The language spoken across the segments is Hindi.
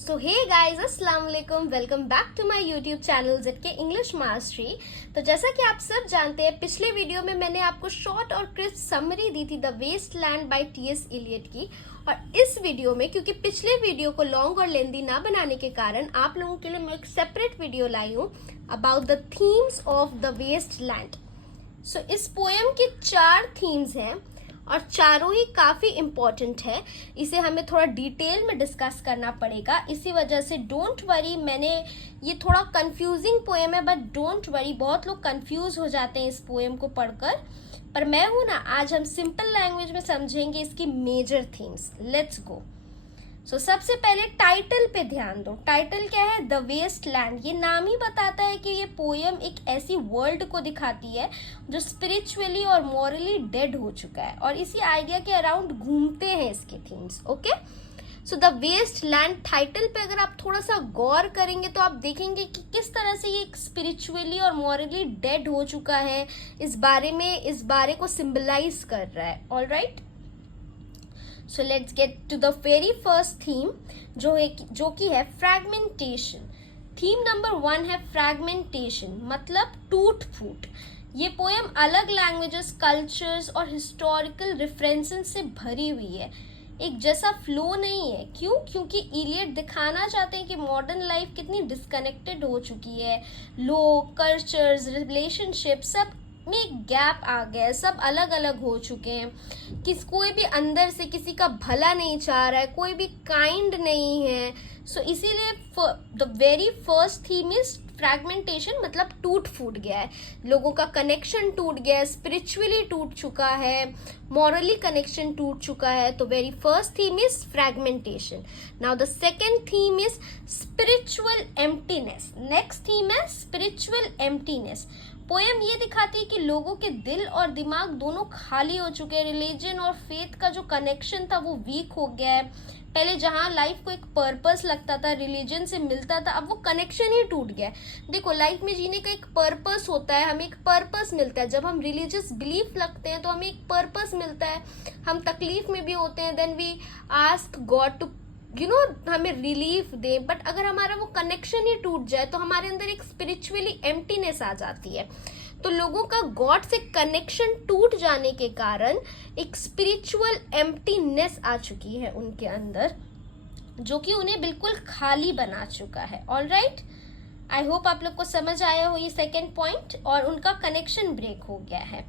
सो हे गाइस, अस्सलाम वालेकुम, welcome back to my YouTube channel Z K English mastery. तो जैसा कि आप सब जानते हैं, पिछले वीडियो में मैंने आपको शॉर्ट और क्रिस्प समरी दी थी the Waste Land by T S. Eliot की। और इस वीडियो में, क्योंकि पिछले वीडियो को लॉन्ग और लेंदी ना बनाने के कारण आप लोगों के लिए मैं एक सेपरेट वीडियो लाई हूँ about the themes of the Waste Land. So इस पोएम के 4 थीम्स हैं और चारों ही काफी इम्पोर्टेंट है। इसे हमें थोड़ा डिटेल में डिस्कस करना पड़ेगा। इसी वजह से डोंट वरी, मैंने ये थोड़ा कंफ्यूजिंग पोएम है, बट डोंट वरी, बहुत लोग कंफ्यूज हो जाते हैं इस पोएम को पढ़कर। पर मैं हूं ना, आज हम सिंपल लैंग्वेज में समझेंगे इसकी major themes. Let's go. So सबसे पहले टाइटल पे ध्यान दो। टाइटल क्या है? The Waste Land. ये नाम ही बताता है कि ये पोएम एक ऐसी वर्ल्ड को दिखाती है जो स्पिरिचुअली और मॉरली डेड हो चुका है, और इसी आइडिया के अराउंड घूमते हैं इसके themes. Okay, so the Waste Land title पे अगर आप थोड़ा सा गौर करेंगे तो आप देखेंगे कि किस तरह से ये स्पिरिचुअली और मॉरली डेड हो चुका है, इस बारे को सिंबलाइज कर रहा है। Alright, so let's get to the very first theme, जो कि है फ्रैगमेंटेशन। थीम नंबर 1 है फ्रैगमेंटेशन, मतलब टूट फूट। ये पोएम अलग लैंग्वेजेस, कल्चर्स और हिस्टोरिकल रेफरेंसेस से भरी हुई है। एक जैसा फ्लो नहीं है। क्यों? क्योंकि इलियट दिखाना चाहते हैं कि मॉडर्न लाइफ कितनी डिस्कनेक्टेड हो चुकी है। लोग, कल्चर्स, रिलेशनशिप सब में एक गैप आ गया है, सब अलग अलग हो चुके हैं। कोई भी अंदर से किसी का भला नहीं चाह रहा है, कोई भी काइंड नहीं है। सो इसीलिए the very first theme is fragmentation, मतलब टूट फूट गया है, लोगों का कनेक्शन टूट गया है, स्पिरिचुअली टूट चुका है, मॉरली कनेक्शन टूट चुका है। तो very first theme is fragmentation. Now the second theme is spiritual emptiness. Next theme है स्पिरिचुअल एम्प्टीनेस। पोएम ये दिखाती है कि लोगों के दिल और दिमाग दोनों खाली हो चुके हैं। रिलीजन और फेथ का जो कनेक्शन था वो वीक हो गया है। पहले जहां लाइफ को एक पर्पस लगता था, रिलीजन से मिलता था, अब वो कनेक्शन ही टूट गया है। देखो, लाइफ में जीने का एक पर्पस होता है, हमें एक पर्पस मिलता है। जब हम रिलीजियस बिलीफ लगते हैं तो हमें एक पर्पस मिलता है। हम तकलीफ में भी होते हैं, then we ask God to हमें रिलीफ दे। बट अगर हमारा वो कनेक्शन ही टूट जाए तो हमारे अंदर एक स्पिरिचुअली एम्प्टीनेस आ जाती है। तो लोगों का गॉड से कनेक्शन टूट जाने के कारण एक स्पिरिचुअल एम्प्टीनेस आ चुकी है उनके अंदर, जो कि उन्हें बिल्कुल खाली बना चुका है। ऑलराइट, आई होप आप लोग को समझ आया हो ये सेकेंड पॉइंट, और उनका कनेक्शन ब्रेक हो गया है।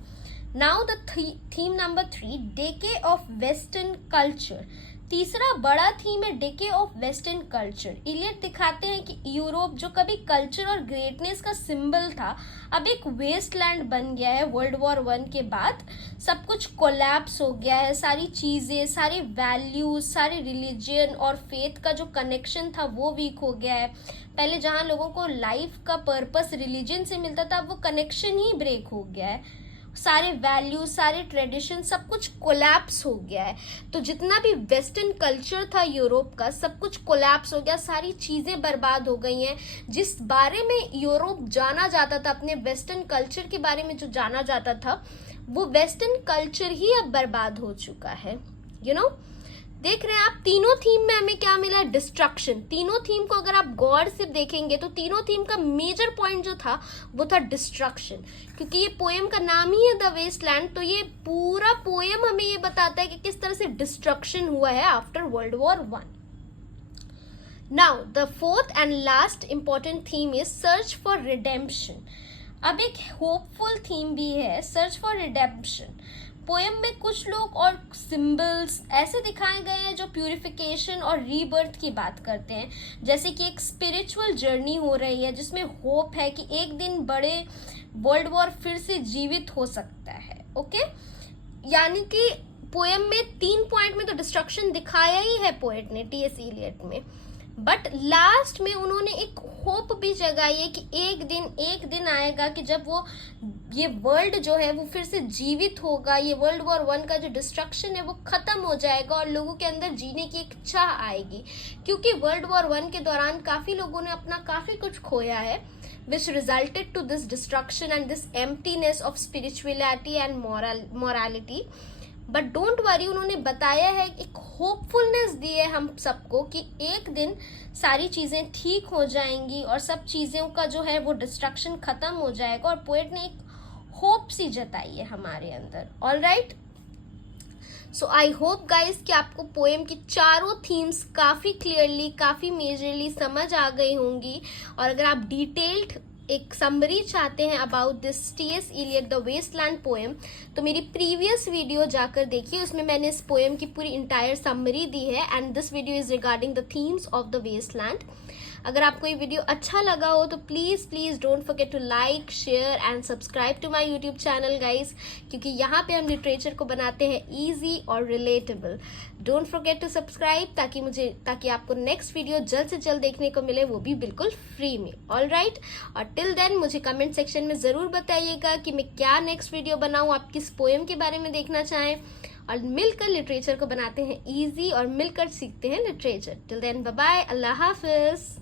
Now the theme number 3, डेके of western culture. तीसरा बड़ा थीम है डेके ऑफ वेस्टर्न कल्चर। इलियट दिखाते हैं कि यूरोप, जो कभी कल्चर और ग्रेटनेस का सिंबल था, अब एक वेस्टलैंड बन गया है। वर्ल्ड वॉर 1 के बाद सब कुछ कोलैप्स हो गया है। सारी चीजें, सारे वैल्यूज, सारे रिलीजन और फेथ का जो कनेक्शन था वो वीक हो गया है। पहले जहां लोगों को लाइफ का पर्पस रिलीजन से मिलता था, अब वो कनेक्शन ही ब्रेक हो गया है। सारे वैल्यूज, सारे ट्रेडिशन, सब कुछ कोलैप्स हो गया है। तो जितना भी वेस्टर्न कल्चर था यूरोप का, सब कुछ कोलैप्स हो गया, सारी चीजें बर्बाद हो गई हैं। जिस बारे में यूरोप जाना जाता था, अपने वेस्टर्न कल्चर के बारे में जो जाना जाता था, वो वेस्टर्न कल्चर ही अब बर्बाद हो चुका है। देख रहे हैं आप, तीनों थीम में हमें क्या मिला? डिस्ट्रक्शन। तीनों थीम को अगर आप गौर से देखेंगे तो तीनों थीम का मेजर पॉइंट जो था वो था डिस्ट्रक्शन। क्योंकि ये पोएम का नाम ही है द वेस्टलैंड, तो ये पूरा पोएम हमें ये बताता है कि किस तरह से डिस्ट्रक्शन हुआ है after world war 1। Now the fourth and last important theme is search for redemption. अब एक होपफुल थीम भी है, सर्च फॉर रिडेम्पशन। पोएम में कुछ लोग और सिंबल्स ऐसे दिखाए गए हैं जो प्यूरिफिकेशन और रीबर्थ की बात करते हैं। जैसे कि एक स्पिरिचुअल जर्नी हो रही है जिसमें होप है कि एक दिन बड़े वर्ल्ड वॉर फिर से जीवित हो सकता है। ओके, यानी कि पोएम में 3 पॉइंट में तो डिस्ट्रक्शन दिखाया ही है पोएट ने, टी.एस. इलियट में, बट लास्ट में उन्होंने एक होप भी जगाई है कि एक दिन आएगा कि जब ये वर्ल्ड जो है वो फिर से जीवित होगा, ये वर्ल्ड वॉर 1 का जो डिस्ट्रक्शन है वो खत्म हो जाएगा और लोगों के अंदर जीने की एक इच्छा आएगी। क्योंकि वर्ल्ड वॉर 1 के दौरान काफी लोगों ने अपना काफी कुछ खोया है, which resulted to this destruction and this emptiness of spirituality and morality. But don't worry, उन्होंने बताया है, एक होपफुलनेस दी है हम सबको कि एक दिन सारी चीज़ें ठीक हो जाएंगी और सब चीज़ों का जो है वो डिस्ट्रक्शन ख़त्म हो जाएगा, और पोएट ने एक होप सी जताई है हमारे अंदर। All right, so I hope guys कि आपको पोएम की चारों थीम्स काफ़ी क्लियरली, काफ़ी मेजरली समझ आ गई होंगी। और अगर आप डिटेल्ड एक समरी चाहते हैं about this T S. Eliot the Waste Land poem, तो मेरी प्रीवियस वीडियो जाकर देखिए, उसमें मैंने इस पोएम की पूरी इंटायर समरी दी है, and this video is regarding the themes of the Waste Land. अगर आपको ये वीडियो अच्छा लगा हो तो please please don't forget to like, share and subscribe to my YouTube channel guys, क्योंकि यहाँ पे हम लिटरेचर को बनाते हैं ईजी और relatable. Don't forget to subscribe ताकि आपको नेक्स्ट वीडियो जल्द से जल्द देखने को मिले, वो भी बिल्कुल फ्री में। ऑल राइट, और टिल देन मुझे कमेंट सेक्शन में ज़रूर बताइएगा कि मैं क्या नेक्स्ट वीडियो बनाऊँ, आप किस पोएम के बारे में देखना चाहें, और मिलकर लिटरेचर को बनाते हैं ईजी और मिलकर सीखते हैं literature. Till then bye bye, अल्लाह हाफिज़।